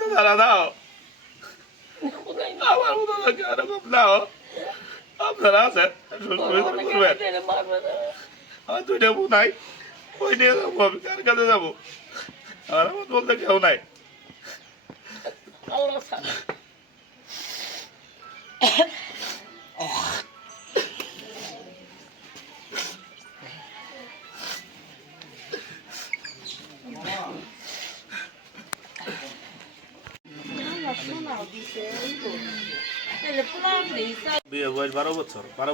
তো ধরা দাও আমার মতো এরকম দাও আপনারা আছেন আমার দুইটা বউ নাই ওই নিয়ে যাবো আমি কার কাছে যাবো আর আমার বলতে কেউ নাই বিয়ে বয়স 12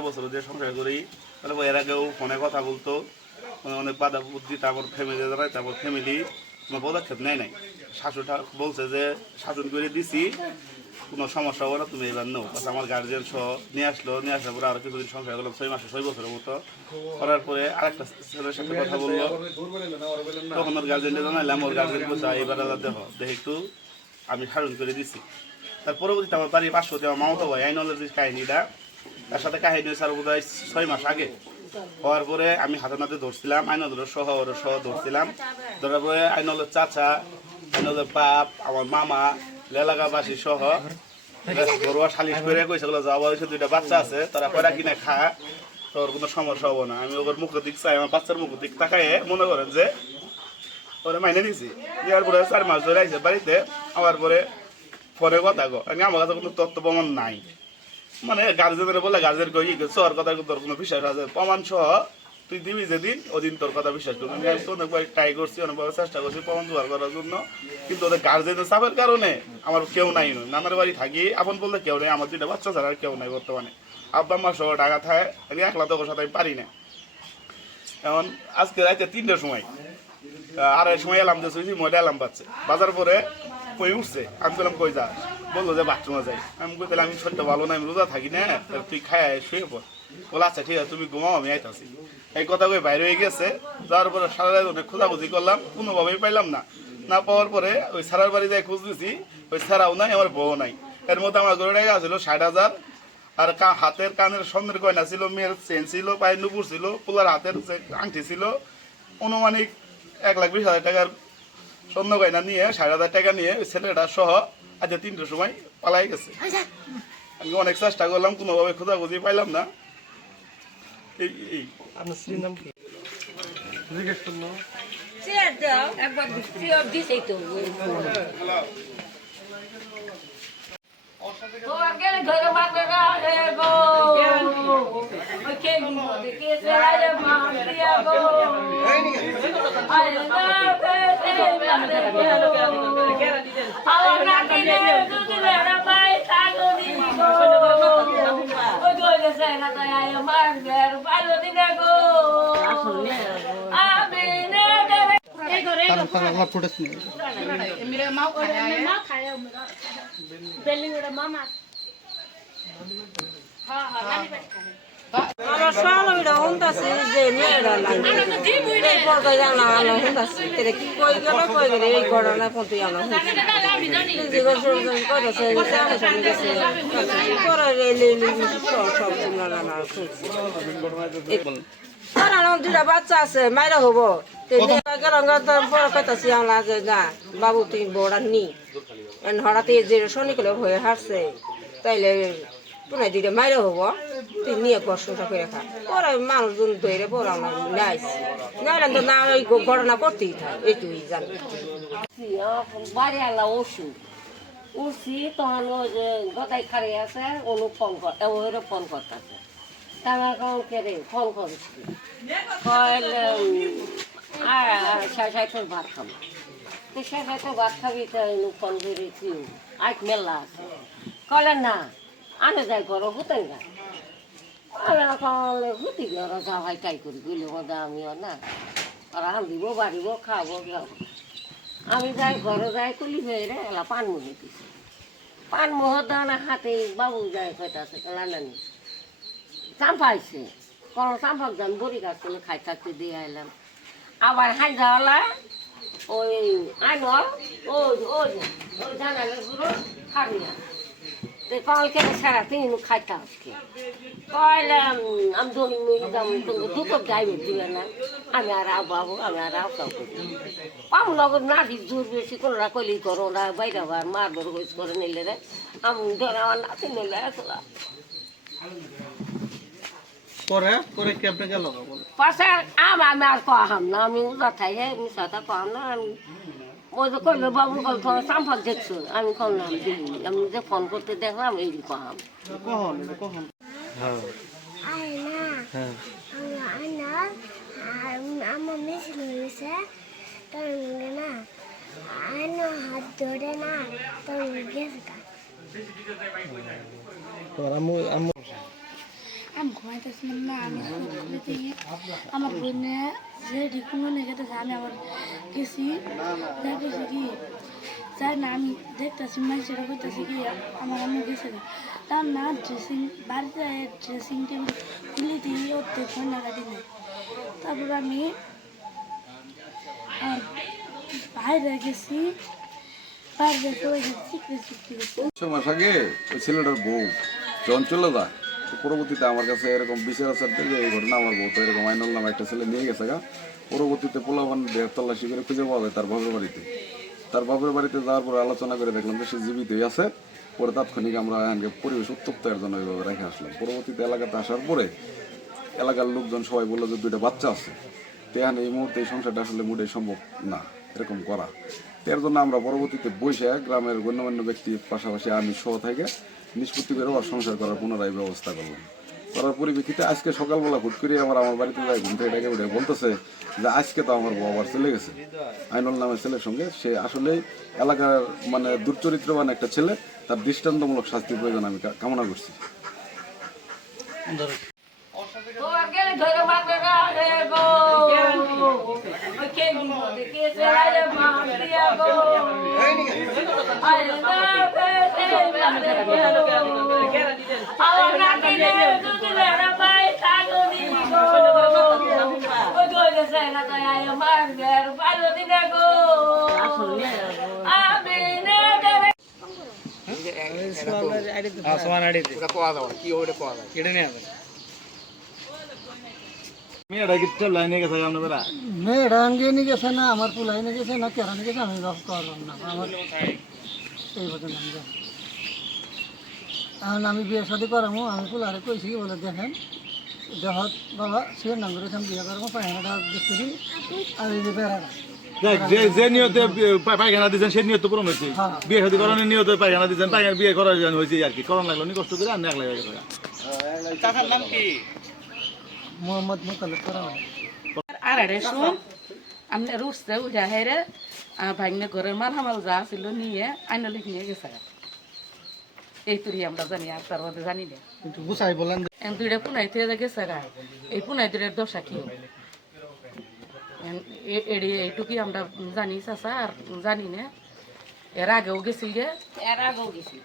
বছর যে সংসার করি তাহলে এর আগেও ফোনে কথা বলতো অনেক বাধা বুদ্ধি তারপর ফ্যামিলি জানায় তারপর ফ্যামিলি কোনো পদক্ষেপ নেয় নাই শাশুড়া বলছে যে শাসন করে দিছি কোনো সমস্যা হবে না তুমি এবার নেও তারপর আমার গার্জেন সহ নিয়ে আসার পরে আরো কিছুদিন সংসার করলাম 6 বছরের মতো করার পরে আরেকটা ছেলের সাথে কথা বললো তখন ওর গার্জেনটা জানাইলাম ওর গার্জেন বলছে এবার দেখে একটু আমি শাসন করে দিছি তার পরবর্তীতে আমার বাড়ির পার্শ্বতে আমার মামতো ভাই আইনলের যে কাহিনীটা তার সাথে কাহিনী হয়েছে আর বোধ হয় 6 মাস আগে হওয়ার পরে আমি হাতে নাতে ধরছিলাম আইনলের সহ ওর সহ ধরছিলাম ধরার পরে আইনলের চাচা আইনলের বাপ আমার মামা এলাকাবাসী সহ ঘরোয়া সালিশ করে কইছে গুলো যাওয়া হয়েছে 2টা বাচ্চা আছে তারা কয়টা কিনে খা তোর কোনো সমস্যা হবো না আমি ওর মুখের দিক চাই আমার বাচ্চার মুখের দিক তাকায় মনে করেন যে ওরা মাইনে দিছি দেওয়ার পরে 4 মাস ধরে আইছে বাড়িতে আমার পরে পরে কথা গো আমার কাছে কোনো তথ্য প্রমাণ নাই মানে গার্জেনের বলে গার্জেন কই তোর কথা তোর কোনো বিশ্বাস আছে প্রমাণ সহ তুই দিবি যেদিন ওদিন তোর কথা বিশ্বাস করবি আমি তো অনেকবার ট্রাই করছি অনেকবার চেষ্টা করছি প্রমাণ জোগাড় করার জন্য কিন্তু ওদের গার্জেনের চাপের কারণে আমার কেউ নাই নানার বাড়ি থাকি আপন বলতে কেউ নেই আমার 2টা বাচ্চা ছাড়া আর কেউ নাই বর্তমানে আব্বা মা সহ ঢাকা থাকে আমি একলা তো সাথে আমি পারি না এখন আজকে রাইতে 3টার সময় 2:30 সময় এলাম যে শুয়েছি ময়দা এলাম পাচ্ছে বাজার পরে কই উঠছে আমি বললাম কই যা বললো যে বাথরুমে যাই আমি কই তাহলে আমি সত্যি ভালো না আমি রোজা থাকি না তুই খায় শুয়ে পড় বলে আচ্ছা ঠিক আছে তুমি ঘুমাও আমি আইতাছি এই কথা কই বাইরে হয়ে গেছে যাওয়ার পরে সারা রাত অনেক খোঁজাখুঁজি করলাম কোনোভাবেই পাইলাম না না পাওয়ার পরে ওই সারার বাড়ি যাই খোঁজ দিছি ওই সারাও নাই আমার বউ নাই এর মধ্যে আমার গরু টাকা ছিল 60,000 আর হাতের কানের স্বর্ণের গয়না ছিল মেয়ের চেন ছিল পায়ের নুপুর ছিল পোলার হাতের আংটি ছিল অনুমানিক 1,20,000 টাকার স্বর্ণ গয়না নিয়ে 60,000 টাকা নিয়ে ওই ছেলেটা সহ আজ 3টার সময় পালাই গেছে আমি অনেক চেষ্টা করলাম কোনোভাবে খোঁজাখুঁজি পাইলাম না এই আপনার স্ত্রীর নাম কি জিজ্ঞেস করলো Kalau soal udah untas sih, jadi ada lagi. Kalau kaya anak untas, tidak koi gede corona pun tuh anak. Jadi kalau saya kalau lele soal cuma anak. Karena tidak baca sih, mana hobo. Jadi kalau nggak tahu kata siang lagi dah, babu tuh boran nih. En harati jadi soni kalau boleh harse, তাইলে পুনাই দিলে মাইরে হবো তুই নিয়ে কষ্টটা করে খা পরে মানুষজন ধরে পরে আমার নাইছি নাইলে তো না ওই ঘটনা করতেই থাকে এইটুই জানি বাড়ি আলা ওষুধ উঠছি তখন ওই যে গদাই খারে আছে অনু ফোন করতে ওরে ফোন করতেছে তার কে রে ফোন করছি তোর ভাত খাবো তো তোর ভাত খাবি তো ফোন করে কি আজ মেলা আছে কলে না আনে যাই করো হুতেন গা কলে হুতি ঘর যাওয়াই তাই করি গেলে মজা আমিও না আর রাঁধিব বাড়িব খাবো আমি যাই ঘরে যাই কুলি হয়ে রে এলা পান মুহে দিছি পান মুহ দানা হাতে বাবু যায় কইতাছে লালানি চাম্পা আইছে কল চাম্পাক যান বড়ি গাছ করে খাই থাকতে দিয়ে আইলাম আবার হাই যাওয়ালা ওই আইনল ওই ওই জানালে খাবি না কালকে সারা দিন খাইতে আজকে কইলে আমি দই মুই দাম তুমি দুটো গাইবে দিবে না আমি আর বাবু আমি আর আও করি পাম লগর না দূর বেশি কোনরা কইলি করো না বাইরে আবার মারবো হইস করে নিলে রে আমি ধরে আমার নাতি নিলে আসলা পরে পরে কি আপনি গেল পাশে আমি আর কহাম না আমি উদাথাই হে আমি সাথে কহাম না আমি ওই যে কইলে বাবু কল সাম্পাক দেখছো আমি কল না দিইনি আমি যে ফোন করতে দেখলাম এই কহাম কখন আয়না আয়না আমার মেশিন হয়েছে তোর না আয়না হাত ধরে না তোর গেছে আমি ঘুমাইতেছিলাম না আমি খুলে দিয়ে আমার বোনে যে ঢিকুনো নিয়ে গেছে আমি আবার গেছি দেখেছি কি যাই না আমি দেখতেছি মানুষেরা করতেছি কি আমার আম্মু গেছে তার না ড্রেসিং বাড়িতে ড্রেসিং টেবিল খুলে দিয়ে ওর দেখুন লাগাতে নেই তারপর আমি আর বাইরে গেছি বাইরে সবাই চিকতে গেছি 6 মাস আগে ওই ছেলেটার বউ যখন চলে যায় তো পরবর্তীতে আমার কাছে এরকম বিচার আচার থেকে এই ঘটনা আমার বউ তো এরকম আইনুল নামে একটা ছেলে নিয়ে গেছে গা পরবর্তীতে পোলাবান তল্লাশি করে খুঁজে পাওয়া যায় তার বাপের বাড়িতে যাওয়ার পরে আলোচনা করে দেখলাম যে সে জীবিতই আছে পরে তাৎক্ষণিক আমরা এখানকে পরিবেশ উত্তপ্ত এর জন্য এইভাবে রেখে আসলাম পরবর্তীতে এলাকাতে আসার পরে এলাকার লোকজন সবাই বললো যে 2টা বাচ্চা আছে তো এখানে এই মুহূর্তে এই সংসারটা আসলে মোটেই সম্ভব না এরকম করা এর জন্য আমরা পরবর্তীতে বসে গ্রামের গণ্যমান্য ব্যক্তির পাশাপাশি আমি সহ থেকে নিষ্পত্তি করে ওর সংসার করার পুনরায় ব্যবস্থা করলাম করার পরিপ্রেক্ষিতে আজকে সকালবেলা হুট করে আমার বাড়িতে যায় ঘুম থেকে ডেকে উঠে বলতেছে যে আজকে তো আমার বউ আবার চলে গেছে আইনুল নামের ছেলের সঙ্গে সে আসলে এলাকার মানে দুর্চরিত্রবান একটা ছেলে তার দৃষ্টান্তমূলক শাস্তির প্রয়োজন আমি কামনা করছি মেয়েরা আনগে নিয়ে গেছে না আমার পুলাই নিয়ে গেছে না কেরা নিয়ে গেছে আমি করলাম না আমার এই পর্যন্ত আমি জানি এখন আমি বিয়ে শাদি করামো আমি পুলারে কইছি কি বলে দেখেন দেহত বাবা সে নাঙ্গরে আমি বিয়ে করবো পায়খানাটা দেখতে দিন আর এই যে বেড়াটা যে নিয়তে পায়খানা দিচ্ছেন সেই নিয়ত পূরণ হয়েছে বিয়ে শাদী করানোর নিয়তে পায়খানা দিচ্ছেন পায়খানা বিয়ে করার জন্য হয়েছে আর কি করণ লাগলো নি কষ্ট করে আর এক লাগে মোহাম্মদ মোতালেব করা আর শুন আমি রুসতে উঠা হেরে ভাগ্নে ঘরের মার হামাল যা ছিল নিয়ে আইনলিক নিয়ে গেছে এই তুই আমরা জানি আর তার মধ্যে জানি না একটু বুঝাই বলেন 2টা পুনাই থেকে গেছে এই পুনাই 2টার দশা কি এইটুকুই আমরা জানি চাষা আর জানি না এর আগেও গেছিল এর আগেও গেছি